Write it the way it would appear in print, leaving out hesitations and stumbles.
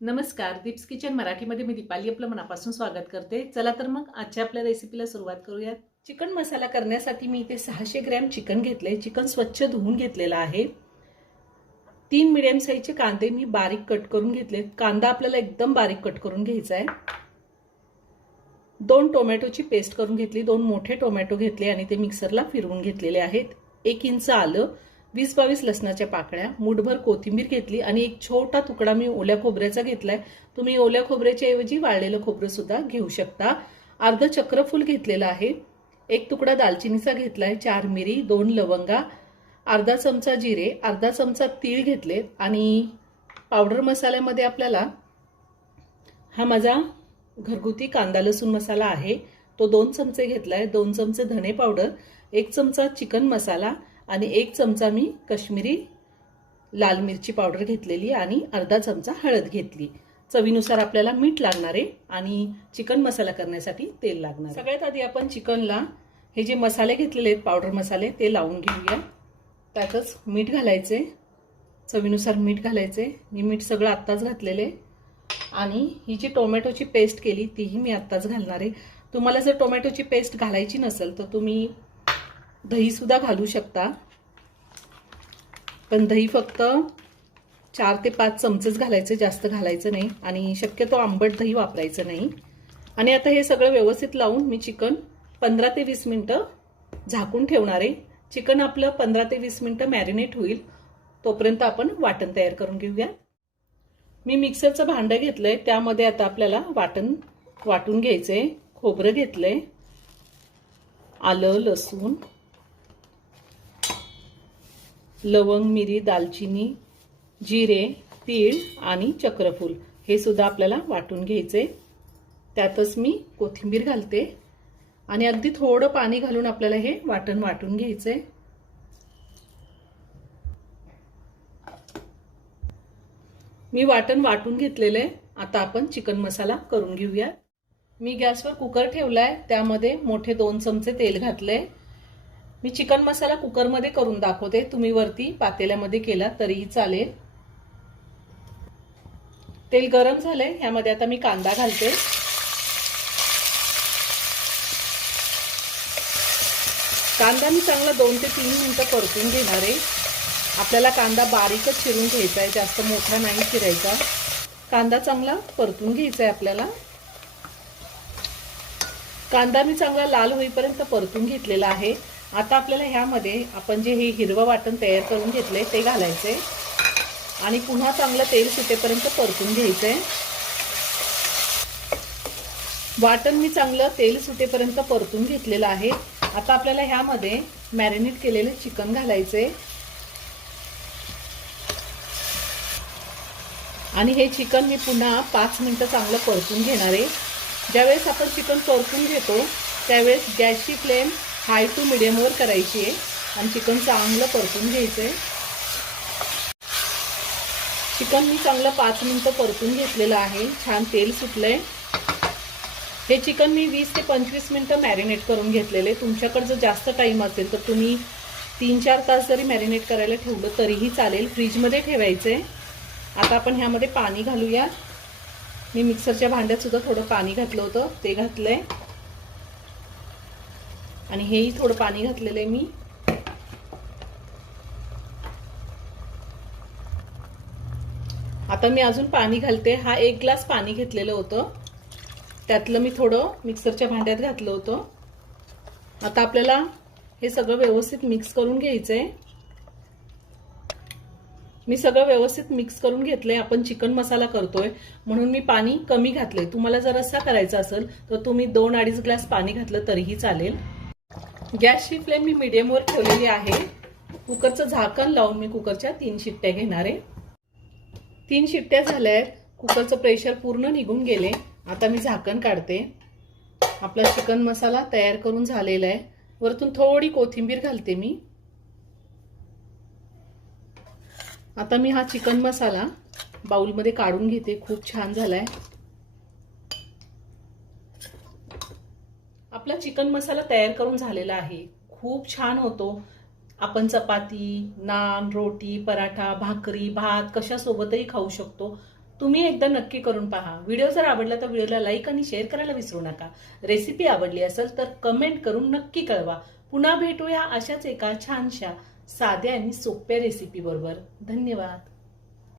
नमस्कार, दीप्स किचन मराठीमध्ये मी दीपाली आपलं मनापासून स्वागत करते। चला तर मग आजच्या आपल्या रेसिपीला सुरुवात करूयात। चिकन मसाला करण्यासाठी मी इथे 600 ग्रॅम चिकन घेतले। चिकन स्वच्छ धुवून घेतलेलं आहे। 3 मीडियम साईजचे कांदे मी बारीक कट करून घेतले। कांदा आपल्याला एकदम बारीक कट करून घ्यायचा आहे। 2 टोमॅटोची पेस्ट करून घेतली। 2 मोठे टोमॅटो घेतले आणि ते मिक्सरला फिरवून घेतलेले आहेत। 1 इंच आलं, 20-22 लसणाच्या पाकळ्या, मुठभर कोथिंबीर घेतली आणि एक छोटा तुकडा मी ओल्या खोबऱ्याचा घेतलाय। तुम्ही ओल्या खोबऱ्याच्या ऐवजी वाळलेलं खोबरं सुद्धा घेऊ शकता। अर्ध चक्रफूल घेतलेलं आहे। एक तुकडा दालचिनीचा घेतलाय, 4 मिरी, 2 लवंगा, अर्धा चमचा जिरे, अर्धा चमचा तीळ घेतले आणि पावडर मसाल्यामध्ये आपल्याला हा माझा घरगुती कांदा लसूण मसाला आहे तो 2 चमचे घेतलाय। 2 चमचे धने पावडर, 1 चमचा चिकन मसाला आणि 1 चमचा मी काश्मीरी लाल मिरची पावडर घेतलेली आणि अर्धा चमचा हळद घेतली। चवीनुसार आपल्याला मीठ लागणार आहे आणि चिकन मसाला करण्यासाठी तेल लागणार आहे। सगळ्यात आधी आपण चिकनला हे जे मसाले घेतलेले आहेत पावडर मसाले ते लावून घेऊया। त्यातच मीठ घालायचे, चवीनुसार मीठ घालायचे। मी मीठ सगळं आत्ताच घातलेले आणि ही जी टोमॅटोची पेस्ट केली तीही मी आत्ताच घालणार आहे। तुम्हाला जर टोमॅटोची पेस्ट घालायची नसेल तर तुम्ही दही सुद्धा घालू शकता, पण दही फक्त 4 ते 5 चमचेच घालायचे, जास्त घालायचं नाही आणि शक्यतो आंबट दही वापरायचं नाही। आणि आता हे सगळं व्यवस्थित लावून मी चिकन 15 ते 20 मिनिटं झाकून ठेवणार आहे। चिकन आपलं 15 ते 20 मिनिटं मॅरिनेट होईल तोपर्यंत आपण वाटण तयार करून घेऊया। मी मिक्सरचं भांडं घेतलंय, त्यामध्ये आता आपल्याला वाटून घ्यायचंय। खोबरं घेतलंय, आलं, लसूण, लवंग, मिरी, दालचिनी, जिरे, तीळ आणि चक्रफूल हे सुद्धा आपल्याला वाटून घ्यायचे। त्यातच मी कोथिंबीर घालते आणि अगदी थोडं पाणी घालून आपल्याला हे वाटून घ्यायचे। मी वाटून घेतलेले। आता आपण चिकन मसाला करून घेऊया। मी गॅसवर कुकर ठेवलाय, त्यामध्ये मोठे 2 चमचे तेल घातले। मी चिकन मसाला कुकरमध्ये करून दाखवते, तुम्ही वरती पातेल्यामध्ये केला तरीही चालेल। तेल गरम झालंय, ह्यामध्ये आता मी कांदा घालते। कांदा मी चांगला 2 ते 3 मिनिटं परतून घेणार आहे। आपल्याला कांदा बारीकच चिरून घ्यायचा आहे, जास्त मोठा नाही चिरायचा। कांदा चांगला परतून घ्यायचा आहे आपल्याला। कांदा मी चांगला लाल होईपर्यंत परतून घेतलेला आहे। आता आपल्याला ह्यामध्ये आपण जे हे हिरवं वाटण तयार करून घेतले ते घालायचे आणि पुन्हा चांगलं तेल सुटेपर्यंत परतून घ्यायचंय। वाटण मी चांगलं तेल सुटेपर्यंत परतून घेतलेलं आहे। आता आपल्याला ह्यामध्ये मॅरिनेट केलेले चिकन घालायचे आणि हे चिकन मी पुन्हा 5 मिनिटं चांगलं परतून घेणार आहे। ज्यावेळेस आपण चिकन परतून घेतो त्यावेळेस गॅसची फ्लेम हाय टू मीडियमवर करायची आहे आणि चिकन चांगलं परतून घ्यायचंय। चिकन मी चांगलं 5 मिनिटं परतून घेतलेलं आहे, छान तेल सुटलंय। हे चिकन मी 20 ते 25 मिनिटं मॅरिनेट करून घेतलेले। तुमच्याकडे जर जास्त टाइम असेल तर तुम्ही 3-4 तास जरी मॅरिनेट करायला ठेवलं तरीही चालेल, फ्रीजमध्ये ठेवायचे। आता आपण ह्यामध्ये पाणी घालूया। मी मिक्सरच्या भांड्यात सुद्धा थोडं पाणी घातलं होतं, ते घातलंय आणि हेही थोडं पाणी घातलेलं आहे मी। आता मी अजून पाणी घालते। हा 1 ग्लास पाणी घेतलेलं होतं, त्यातलं मी थोडं मिक्सरच्या भांड्यात घातलं होतं। आता आपल्याला हे सगळं व्यवस्थित मिक्स करून घ्यायचंय। मी सगळं व्यवस्थित मिक्स करून घेतलंय। आपण चिकन मसाला करतोय म्हणून मी पाणी कमी घातलंय। तुम्हाला जर रस्सा करायचा असेल तर तुम्ही 2-2.5 ग्लास पाणी घातलं तरीही चालेल। गॅसची फ्लेम मी मीडियमवर ठेवलेली आहे। कुकरचं झाकण लावून मी कुकरच्या 3 शिट्ट्या घेणार आहे। 3 शिट्ट्या झाल्या आहेत, कुकरचं प्रेशर पूर्ण निघून गेले। आता मी झाकण काढते। आपला चिकन मसाला तयार करून झालेला आहे। वरतून थोडी कोथिंबीर घालते मी। आता मी हा चिकन मसाला बाउलमध्ये काढून घेते, खूप छान झालाय। आपला चिकन मसाला तयार करून झालेला आहे, खूप छान होतो। आपण चपाती, नान, रोटी, पराठा, भाकरी, भात कशासोबतही खाऊ शकतो। तुम्ही एकदा नक्की करून पहा. व्हिडिओ जर आवडला तर व्हिडिओला लाईक आणि शेअर करायला विसरू नका. रेसिपी आवडली असेल तर कमेंट करून नक्की कळवा. पुन्हा भेटूया अशाच एका छानशा साध्या आणि सोप्या रेसिपी बरोबर. धन्यवाद.